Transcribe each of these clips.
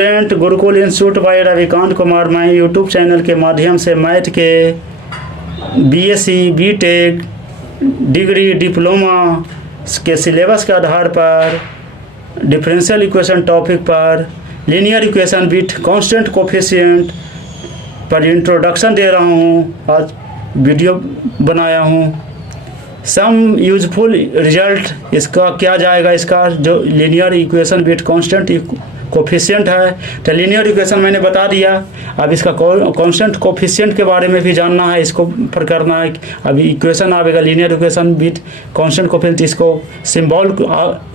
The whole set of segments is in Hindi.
Student Gurukul institute by Ravikant Kumar, मैं यूट्यूब चैनल के माध्यम से मैथ के बीएससी, बीटेक, डिग्री, डिप्लोमा के सिलेबस के आधार पर डिफरेंशियल इक्वेशन टॉपिक पर linear equation with constant coefficient पर इंट्रोडक्शन दे रहा हूँ। आज वीडियो बनाया हूँ। सम यूजफुल रिजल्ट इसका क्या जाएगा, इसका जो linear equation with constant coefficient है, तो लीनियर इक्वेशन मैंने बता दिया। अब इसका कांस्टेंट कोफिशिएंट के बारे में भी जानना है, इसको पर करना है। अभी इक्वेशन आएगा linear equation with constant coefficient, इसको सिंबल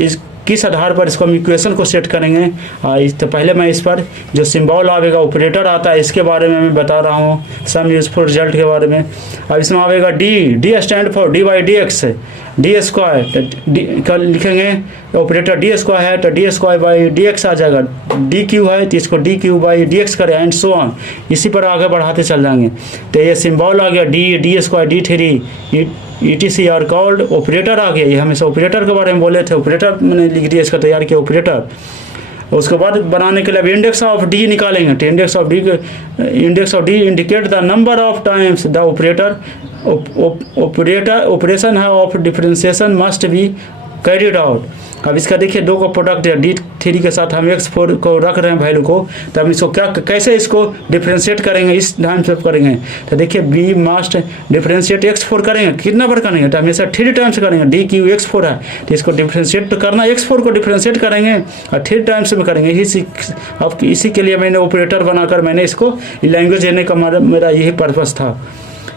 इस किस आधार पर इसको हम इक्वेशन को सेट करेंगे। तो पहले मैं इस पर जो सिंबल आवेगा, ऑपरेटर आता है, इसके बारे में मैं बता रहा हूँ सम यूजफुल रिजल्ट के बारे में। अब इसमें आवेगा D stand for D by D X, D square का लिखेंगे। ऑपरेटर डी स्क्वायर है तो D square by D X आ जाएगा। डी क्यू है तो इसको D Q by D X करें एंड सो ऑन, इसी पर आगे बढ़ाते चल जाएंगे। तो ये सिंबल आ गया D square D three ETC are called. Operator आ गया, ये हमेशा ऑपरेटर के बारे में बोले थे, ऑपरेटर मैंने लिख दिया, इसका तैयार किया ऑपरेटर। उसके बाद बनाने के लिए अब इंडेक्स ऑफ डी निकालेंगे। तो index of D indicate the number of times the operation है of differentiation must be carried out. अब इसका देखिए दो का प्रोडक्ट है, D3 के साथ हम x4 को रख रहे हैं वैल्यू को, तो हम इसको कैसे इसको डिफरेंशिएट करेंगे, इस ढंग से करेंगे। तो देखिए बी मस्ट डिफरेंशिएट x4 करेंगे, कितना बार करेंगे, तो हमेशा 3 टाइम्स करेंगे। डी क्यू x4 है तो इसको डिफरेंशिएट करना, x4 को डिफरेंशिएट करेंगे और 3 टाइम्स में करेंगे। अब इसी के लिए मैंने ऑपरेटर बनाकर मैंने इसको लैंग्वेज देने का मेरा यही पर्पस था।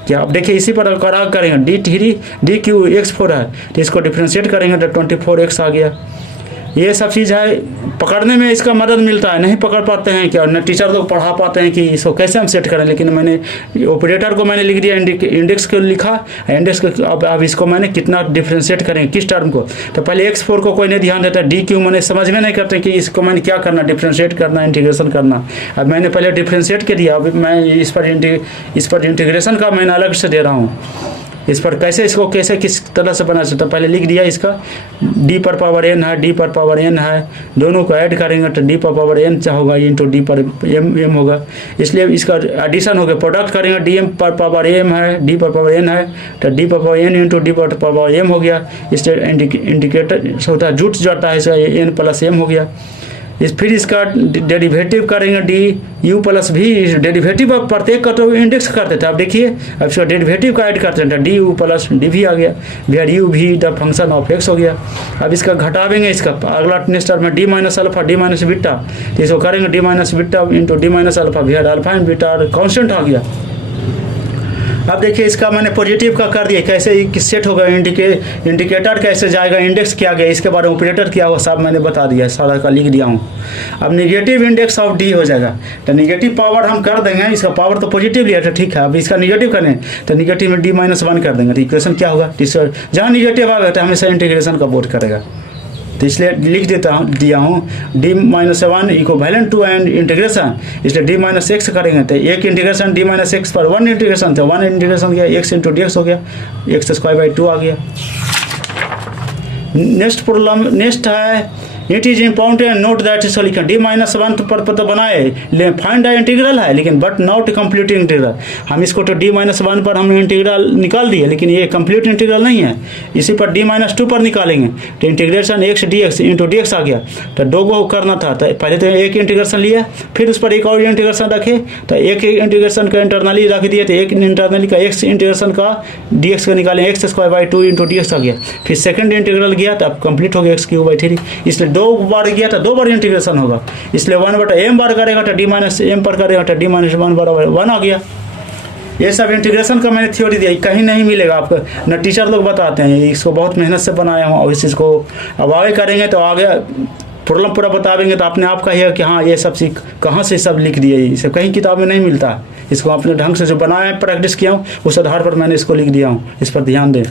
क्या अब देखिए इसी पर करेंगे डी क्यू x4 है तो इसको डिफरेंशिएट करेंगे तो 24x आ गया। ये सब चीज़ है, पकड़ने में इसका मदद मिलता है। नहीं पकड़ पाते हैं क्या, न टीचर लोग पढ़ा पाते हैं कि इसको कैसे हम सेट करें, लेकिन मैंने ऑपरेटर को मैंने लिख दिया, इंडेक्स को लिखा, इंडेक्स को अब इसको मैंने कितना डिफरेंशिएट करेंगे किस टर्म को। तो पहले x4 को कोई नहीं ध्यान देता, डी क्यू मैंने समझ में नहीं करते कि इसको मैंने क्या करना, डिफरेंशिएट करना, इंटीग्रेशन करना। अब मैंने पहले डिफरेंशिएट के दिया, अब मैं इस पर इंटीग्रेशन का मैंने अलग से दे रहा हूँ। इस पर कैसे किस तरह से बना सकता, पहले लिख दिया। इसका डी पर पावर n है, डी पर पावर n है, दोनों को ऐड करेंगे तो डी पर पावर n होगा इंटू डी पर m होगा, इसलिए इसका एडिशन हो गया। प्रोडक्ट करेंगे डी एम पर पावर m है, डी पर पावर n है तो डी पर पावर n इंटू डी पर पावर m हो गया। इसलिए इंडिकेटर होता है जुट जाता है, इसका n प्लस m हो गया। फिर इसका डेरिवेटिव करेंगे डी यू प्लस भी, डेरिवेटिव अब प्रत्येक का तो इंडेक्स करते थे। अब देखिए अब इसका डेरिवेटिव का ऐड करते हैं, डी यू प्लस डी भी आ गया, वेयर यू भी द फंक्शन ऑफ एक्स हो गया। अब इसका घटावेंगे, इसका अगला नेक्स्ट में D minus alpha D minus beta, तो इसको करेंगे D minus beta into D minus alpha, where alpha and beta constant आ गया। अब देखिए इसका मैंने पॉजिटिव का कर दिया, कैसे सेट होगा, इंडिकेटर कैसे जाएगा, इंडेक्स क्या गया, इसके बारे में ऑपरेटर क्या होगा सब मैंने बता दिया, सारा का लिख दिया हूँ। अब नेगेटिव इंडेक्स ऑफ डी हो जाएगा, तो नेगेटिव पावर हम कर देंगे, इसका पावर तो पॉजिटिव लिया था, ठीक है। अब इसका नेगेटिव करें तो नेगेटिव में D-1 कर देंगे, तो इक्वेशन क्या होगा, जहाँ नेगेटिव आ गया तो हमेशा इंटीग्रेशन का बोर्ड करेगा। तो इसलिए लिख दिया हूँ D-1 equivalent to and integration, इसलिए D-x करेंगे तो एक इंटीग्रेशन D-x पर 1 इंटीग्रेशन, तो 1 इंटीग्रेशन गया x इंटू डी एक्स हो गया, x स्क्वायर बाई 2 आ गया। नेक्स्ट प्रॉब्लम है, it is important note that इसको लिखें D-1 पर तो बनाए फाइंड द इंटीग्रल है, लेकिन बट नॉट कंप्लीट इंटीग्रल। हम इसको तो D-1 पर हम इंटीग्रल निकाल दिए, लेकिन ये कंप्लीट इंटीग्रल नहीं है। इसी पर D-2 पर निकालेंगे तो integration x dx into D X आ गया। तो दो को करना था तो पहले तो एक इंटीग्रेशन लिया, फिर उस पर एक और इंटीग्रेशन रखे, तो एक इंटीग्रेशन का इंटरनली रख दिए, तो एक इंटरनली का x इंटीग्रेशन का dx का निकालें, x square by 2 into D X आ गया। फिर सेकंड इंटीग्रल गया तो अब कंप्लीट हो गया x क्यूब बाई 3, इसलिए 2 बार गया तो 2 बार इंटीग्रेशन होगा, इसलिए 1/m बार करेगा तो D-m पर करेगा तो D-1 बराबर 1 आ गया। ये सब इंटीग्रेशन का मैंने थ्योरी दिया, कहीं नहीं मिलेगा आपको, न टीचर लोग बताते हैं, इसको बहुत मेहनत से बनाया हूँ। और इस चीज़ को अब आगे करेंगे तो आगे प्रॉब्लम पूरा बतावेंगे तो आपने आप कहिएगा कि हाँ ये सब सीख कहाँ से सब लिख दिए, ये सब कहीं किताब में नहीं मिलता। इसको अपने ढंग से जो बनाया है प्रैक्टिस किया हूँ उस आधार पर मैंने इसको लिख दिया हूँ, इस पर ध्यान दें।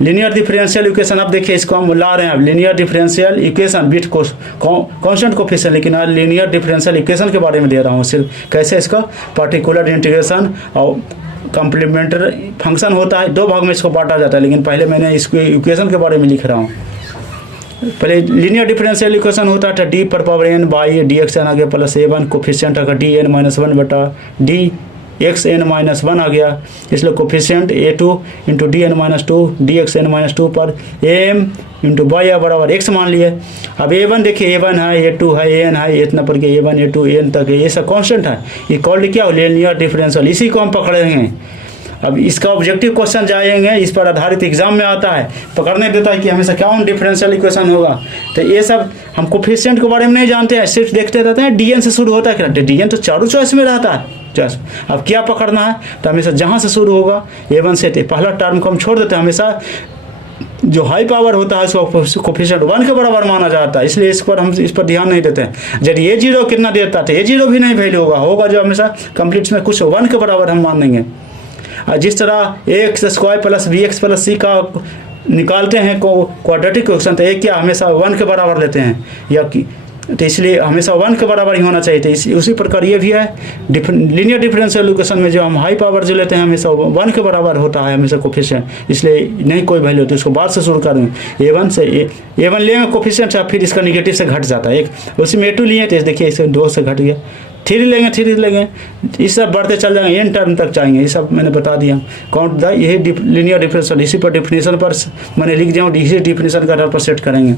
लीनियर डिफरेंशियल इक्वेशन, अब देखिए इसको हम ला रहे हैं, अब linear differential equation with constant coefficient, लेकिन आज लीनियर डिफरेंशियल इक्वेशन के बारे में दे रहा हूँ सिर्फ, कैसे इसका पार्टिकुलर इंटीग्रेशन और कम्प्लीमेंट्री फंक्शन होता है, 2 भाग में इसको बांटा जाता है, लेकिन पहले मैंने इसको इक्वेशन के बारे में लिख रहा हूँ। पहले लीनियर डिफरेंशियल इक्वेशन होता था डी पर power N by D X N आ गया प्लस ए वन कोफिशिएंट अगर डी एन माइनस वन बटा D X N minus one आ गया, इसलिए coefficient A two into D N minus two D X N minus two पर ए एम इंटू बाई बराबर एक्स मान लिए। अब ए वन देखिए, ए वन है, ए टू है, ए एन है, इतना पर के ए वन ए टू एन तक ये सब कॉन्स्टेंट है, ये कॉल्ड क्या लीनियर डिफरेंशियल, इसी को हम पकड़ेंगे। अब इसका ऑब्जेक्टिव क्वेश्चन जाएंगे, इस पर आधारित एग्जाम में आता है, पकड़ने देता है कि हमेशा कौन डिफरेंशियल इक्वेशन होगा। तो ये सब हम कोफिशिएंट के बारे में नहीं जानते हैं, सिर्फ देखते रहते हैं डीएन से शुरू होता है, डीएन तो चारों चॉइस में रहता है चॉइस। अब क्या पकड़ना है, तो हमेशा जहाँ से शुरू होगा ए1 से पहला टर्म को हम छोड़ देते हैं, हमेशा जो हाई पावर होता है उसको कोफिशिएंट 1 के बराबर माना जाता है, इसलिए इस पर हम इस पर ध्यान नहीं देते हैं। जब ये जीरो कितना देता है, ये जीरो भी नहीं वैल्यू होगा जो हमेशा कंप्लीट में कुछ 1 के बराबर हम मान लेंगे। जिस तरह X square plus B X plus C का निकालते हैं क्वाड्रेटिक इक्वेशन, तो एक क्या हमेशा 1 के बराबर लेते हैं या कि, तो इसलिए हमेशा 1 के बराबर ही होना चाहिए। तो उसी प्रकार ये भी है लीनियर डिफरेंशियल इक्वेशन में जो हम हाई पावर जो लेते हैं हमेशा 1 के बराबर होता है हमेशा कोफिशिएंट, इसलिए नहीं कोई वैल्यू होती, उसको बाद से शुरू करेंगे। ए1 से ए1 लेंगे कोफिशिएंट से, फिर इसका निगेटिव से घट जाता है, एक उसी में ए2 लिए तो देखिए इसे 2 से घट गया, 3 लेंगे, ये सब बढ़ते चल जाएंगे, एन टर्म तक जाएंगे, ये सब मैंने बता दिया। काउंट द यही लीनियर डिफरेंशियल, इसी पर डिफिनेशन पर मैंने लिख दिया, इसी डिफिनेशन का आधार पर सेट करेंगे।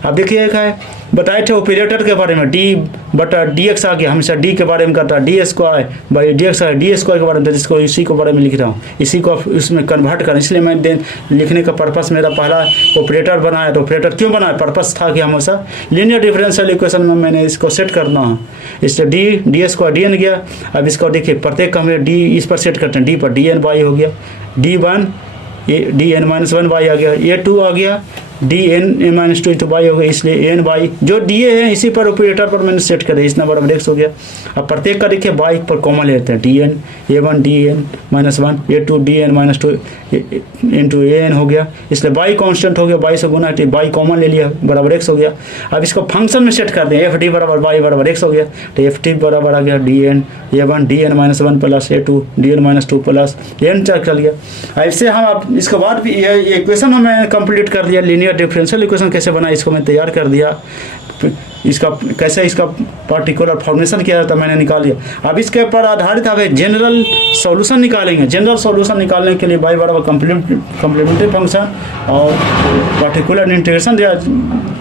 अब देखिए एक है बताए थे ऑपरेटर के बारे में, डी बटा डी एक्स आ गया, हमेशा डी के बारे में करता है, D square by D X, D square के बारे में, जिसको इसी के बारे में लिख रहा हूँ, इसी को उसमें कन्वर्ट करें, इसलिए मैं लिखने का पर्पस मेरा पहला ऑपरेटर बनाया। तो ऑपरेटर क्यों बनाया, पर्पस था कि हमेशा लीनियर डिफरेंशियल इक्वेशन में मैंने इसको सेट करना है, इसलिए डी स्क्वायर डी एन गया। अब इसको देखिए प्रत्येक का हमें डी इस पर सेट करते हैं, डी पर डी एन बाई हो गया, D one D N minus one by आ गया, ए टू आ गया, D N A minus two into by हो गया, इसलिए एन बाई जो डी ए है इसी पर ऑपरेटर पर मैंने सेट करे, इस नंबर ऑफ एक्स हो गया। अब प्रत्येक का देखिए बाई पर कॉमन लेते हैं, D N A one D N minus one, A two D N minus two into A N हो गया, इसलिए बाई कांस्टेंट हो गया, बाई से गुना बाई कॉमन ले लिया बराबर एक्स हो गया। अब इसको फंक्शन में सेट कर दें, एफ डी बराबर बाई बराबर एक्स हो गया, तो एफ टी बराबर आ गया D N A one D N minus one plus A two D N minus two plus N चल गया। ऐसे हम अब इसके बाद भी ये इक्वेशन हमें कंप्लीट कर दिया, लीनियर डिफरेंशियल इक्वेशन कैसे बना इसको मैं तैयार कर दिया, इसका कैसे इसका पार्टिकुलर फॉर्मेशन किया जाता है मैंने निकाल दिया। अब इसके पर आधारित अब जनरल सॉल्यूशन निकालेंगे। जनरल सॉल्यूशन निकालने के लिए बाई बराबर कम्प्लीमेंट्री फंक्शन और पार्टिकुलर इंटीग्रेशन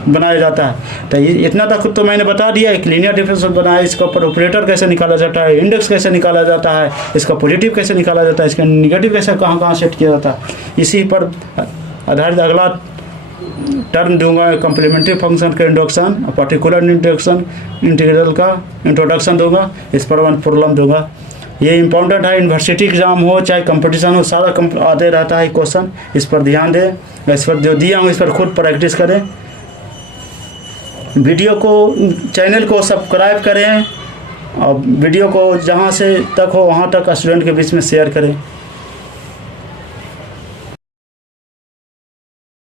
बनाया जाता है। तो इतना तक तो मैंने बता दिया, एक लीनियर डिफरेंशियल बनाया, इसका ऊपर ऑपरेटर कैसे निकाला जाता है, इंडेक्स कैसे निकाला जाता है, इसका पॉजिटिव कैसे निकाला जाता है, इसका निगेटिव कैसे कहाँ सेट किया जाता है, इसी पर आधारित अगला टर्म दूंगा कम्प्लीमेंट्री फंक्शन का इंट्रोडक्शन, पार्टिकुलर इंटीग्रल का इंट्रोडक्शन दूंगा, इस पर 1 प्रॉब्लम दूंगा। ये इंपॉर्टेंट है, यूनिवर्सिटी एग्जाम हो चाहे कंपटीशन हो, सारा आते रहता है क्वेश्चन, इस पर ध्यान दें, इस पर जो दिया हूँ इस पर खुद प्रैक्टिस करें। वीडियो को चैनल को सब्सक्राइब करें और वीडियो को जहाँ से तक हो वहाँ तक स्टूडेंट के बीच में शेयर करें।